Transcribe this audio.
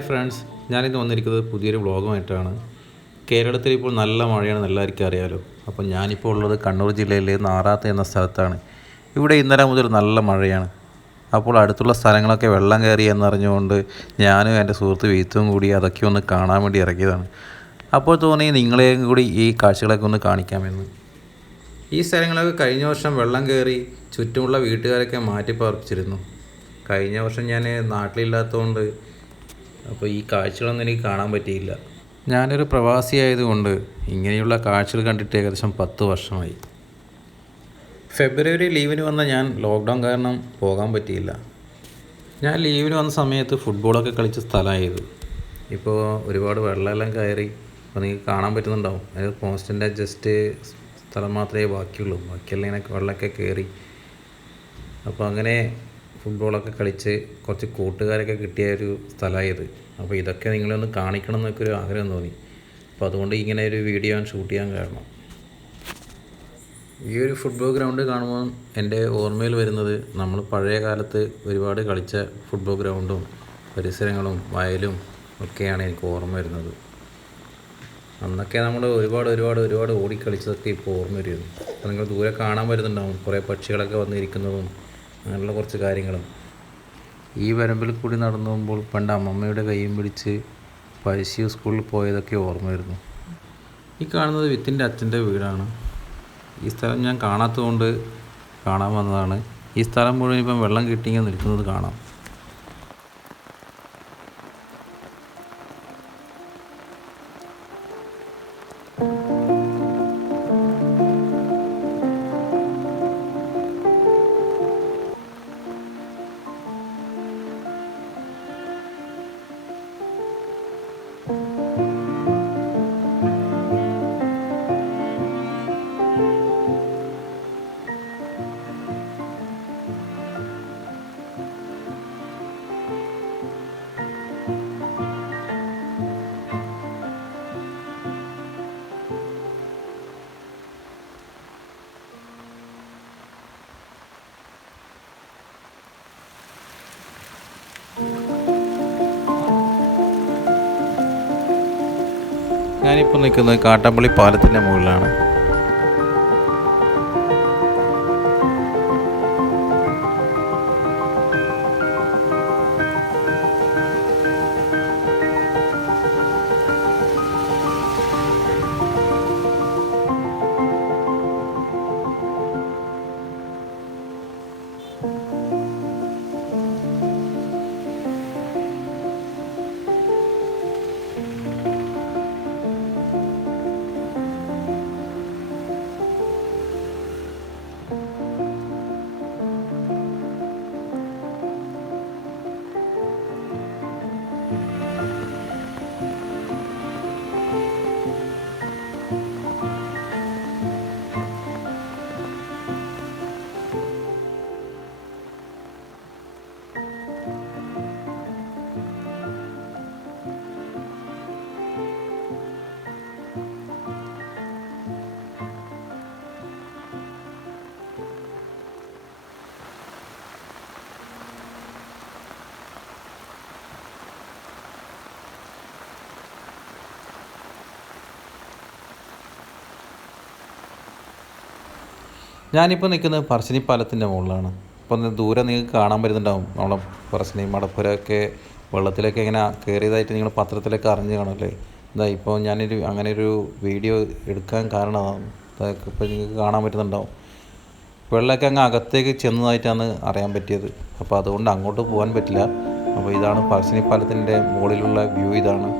Hi friends, ഞാനിന്ന് വന്നിരിക്കുന്നത് പുതിയൊരു വ്ളോഗുമായിട്ടാണ്. കേരളത്തിൽ ഇപ്പോൾ നല്ല മഴയാണെന്ന് എല്ലാവർക്കും അറിയാമല്ലോ. അപ്പോൾ ഞാനിപ്പോൾ ഉള്ളത് കണ്ണൂർ ജില്ലയിലെ നാറാത്ത് എന്ന സ്ഥലത്താണ്. ഇവിടെ ഇന്നലെ മുതൽ നല്ല മഴയാണ്. അപ്പോൾ അടുത്തുള്ള സ്ഥലങ്ങളൊക്കെ വെള്ളം കയറി എന്നറിഞ്ഞുകൊണ്ട് ഞാനും എൻ്റെ സുഹൃത്ത് വീത്തും കൂടി അതൊക്കെ ഒന്ന് കാണാൻ വേണ്ടി ഇറങ്ങിയതാണ്. അപ്പോൾ തോന്നി നിങ്ങളെയും കൂടി ഈ കാഴ്ചകളൊക്കെ ഒന്ന് കാണിക്കാമെന്ന്. ഈ സ്ഥലങ്ങളൊക്കെ കഴിഞ്ഞ വർഷം വെള്ളം കയറി ചുറ്റുമുള്ള വീട്ടുകാരൊക്കെ മാറ്റിപ്പാർപ്പിച്ചിരുന്നു. കഴിഞ്ഞ വർഷം ഞാൻ നാട്ടിലില്ലാത്തതുകൊണ്ട് അപ്പോൾ ഈ കാഴ്ചകളൊന്നും എനിക്ക് കാണാൻ പറ്റിയില്ല. ഞാനൊരു പ്രവാസിയായതുകൊണ്ട് ഇങ്ങനെയുള്ള കാഴ്ചകൾ കണ്ടിട്ട് ഏകദേശം 10 വർഷമായി. ഫെബ്രുവരി ലീവിന് വന്ന ഞാൻ ലോക്ക്ഡൗൺ കാരണം പോകാൻ പറ്റിയില്ല. ഞാൻ ലീവിന് വന്ന സമയത്ത് ഫുട്ബോളൊക്കെ കളിച്ച സ്ഥലമായത്. ഇപ്പോൾ ഒരുപാട് വെള്ളമെല്ലാം കയറി. അപ്പോൾ നിങ്ങൾക്ക് കാണാൻ പറ്റുന്നുണ്ടാവും. അതായത് പോസ്റ്റിൻ്റെ ജസ്റ്റ് സ്ഥലം മാത്രമേ ബാക്കിയുള്ളൂ. ബാക്കിയെല്ലാം ഇങ്ങനെ വെള്ളമൊക്കെ കയറി. അപ്പോൾ അങ്ങനെ ഫുട്ബോളൊക്കെ കളിച്ച് കുറച്ച് കൂട്ടുകാരൊക്കെ കിട്ടിയ ഒരു സ്ഥലമായത്. അപ്പോൾ ഇതൊക്കെ നിങ്ങളൊന്ന് കാണിക്കണം എന്നൊക്കെ ഒരു ആഗ്രഹം തോന്നി. അപ്പോൾ അതുകൊണ്ട് ഇങ്ങനെ ഒരു വീഡിയോ ഞാൻ ഷൂട്ട് ചെയ്യാൻ കാരണം. ഈ ഒരു ഫുട്ബോൾ ഗ്രൗണ്ട് കാണുമ്പോൾ എൻ്റെ ഓർമ്മയിൽ വരുന്നത് നമ്മൾ പഴയ കാലത്ത് ഒരുപാട് കളിച്ച ഫുട്ബോൾ ഗ്രൗണ്ടും പരിസരങ്ങളും വയലും ഒക്കെയാണ് എനിക്ക് ഓർമ്മ വരുന്നത്. അന്നൊക്കെ നമ്മൾ ഒരുപാട് ഓടിക്കളിച്ചതൊക്കെ ഇപ്പോൾ ഓർമ്മ വരുന്നു. അപ്പോൾ നിങ്ങൾ ദൂരെ കാണാൻ വരുന്നുണ്ടാവും കുറേ പക്ഷികളൊക്കെ വന്നിരിക്കുന്നതും അങ്ങനെയുള്ള കുറച്ച് കാര്യങ്ങളും. ഈ വരമ്പിൽ കൂടി നടന്നു പോകുമ്പോൾ പണ്ട് അമ്മമ്മയുടെ കൈയും പിടിച്ച് പഴശ്ശി സ്കൂളിൽ പോയതൊക്കെ ഓർമ്മ വരുന്നു. ഈ കാണുന്നത് വിത്തിൻ്റെ അച്ഛൻ്റെ വീടാണ്. ഈ സ്ഥലം ഞാൻ കാണാത്തതുകൊണ്ട് കാണാൻ വന്നതാണ്. ഈ സ്ഥലം മുഴുവൻ ഇപ്പം വെള്ളം കിട്ടിയെങ്കിൽ നിൽക്കുന്നത് കാണാം. ഞാനിപ്പോൾ നിൽക്കുന്നത് കാട്ടാമ്പള്ളി പാലത്തിൻ്റെ മുകളിലാണ്. ഞാനിപ്പോൾ നിൽക്കുന്നത് പറശ്ശിനി പാലത്തിൻ്റെ മുകളിലാണ്. അപ്പോൾ ദൂരെ നിങ്ങൾക്ക് കാണാൻ പറ്റുന്നുണ്ടാവും നമ്മളെ പറശ്ശിനി മടപ്പുരയൊക്കെ വെള്ളത്തിലൊക്കെ ഇങ്ങനെ കയറിയതായിട്ട് നിങ്ങൾ പത്രത്തിലൊക്കെ അറിഞ്ഞു കാണുമല്ലേ. ഇപ്പോൾ ഞാനൊരു അങ്ങനെ ഒരു വീഡിയോ എടുക്കാൻ കാരണമാണ് അതൊക്കെ ഇപ്പോൾ നിങ്ങൾക്ക് കാണാൻ പറ്റുന്നുണ്ടാവും. വെള്ളമൊക്കെ അങ്ങ് അകത്തേക്ക് ചെന്നതായിട്ടാണ് അറിയാൻ പറ്റിയത്. അപ്പോൾ അതുകൊണ്ട് അങ്ങോട്ട് പോകാൻ പറ്റില്ല. അപ്പോൾ ഇതാണ് പറശ്ശിനി പാലത്തിൻ്റെ മുകളിലുള്ള വ്യൂ. ഇതാണ്